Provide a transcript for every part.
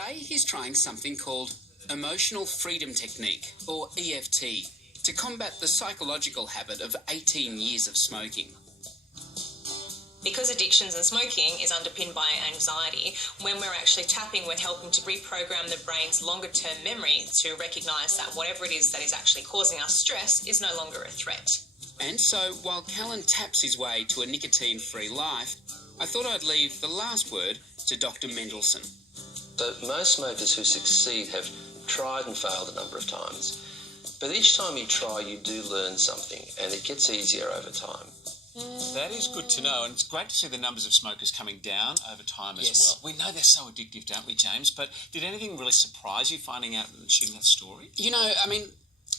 Today he's trying something called Emotional Freedom Technique, or EFT, to combat the psychological habit of 18 years of smoking. Because addictions and smoking is underpinned by anxiety, when we're actually tapping, we're helping to reprogram the brain's longer-term memory to recognise that whatever it is that is actually causing us stress is no longer a threat. And so, while Callan taps his way to a nicotine-free life, I thought I'd leave the last word to Dr. Mendelsohn. So most smokers who succeed have tried and failed a number of times. But each time you try, you do learn something, and it gets easier over time. That is good to know, and it's great to see the numbers of smokers coming down over time as well. We know they're so addictive, don't we, James? But did anything really surprise you finding out and sharing that story? You know, I mean,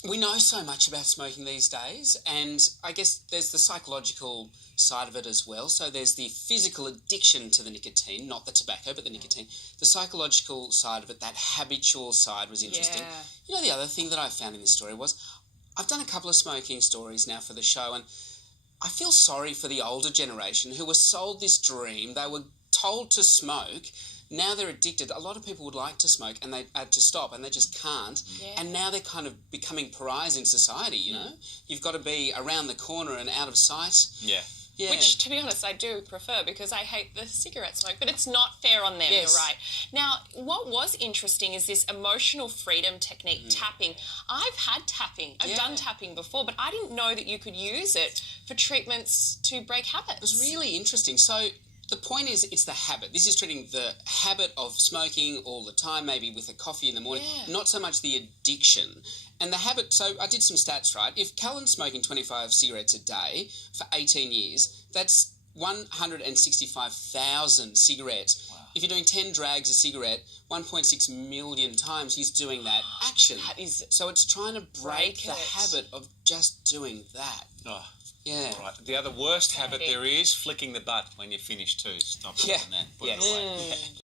we know so much about smoking these days, and I guess there's the psychological side of it as well. So there's the physical addiction to the nicotine, not the tobacco, but the nicotine. The psychological side of it, that habitual side was interesting. Yeah. You know, the other thing that I found in this story was I've done a couple of smoking stories now for the show, and I feel sorry for the older generation who were sold this dream. They were told to smoke. Now they're addicted. A lot of people would like to smoke and they to stop, and they just can't. Yeah. And now they're kind of becoming pariahs in society, you know? You've got to be around the corner and out of sight. Yeah. Yeah. Which, to be honest, I do prefer because I hate the cigarette smoke, but it's not fair on them, Yes. You're right. Now, what was interesting is this emotional freedom technique, tapping. I've had tapping. I've done tapping before, but I didn't know that you could use it for treatments to break habits. It was really interesting. So the point is, it's the habit. This is treating the habit of smoking all the time, maybe with a coffee in the morning, not so much the addiction. And the habit, so I did some stats, right? If Callan's smoking 25 cigarettes a day for 18 years, that's 165,000 cigarettes. Wow. If you're doing 10 drags a cigarette, 1.6 million times he's doing that action. That is so it's trying to break the it. habit of just doing that. Oh. Yeah. Right. The other worst habit there is flicking the butt when you finish too. Stop doing that. Put it away.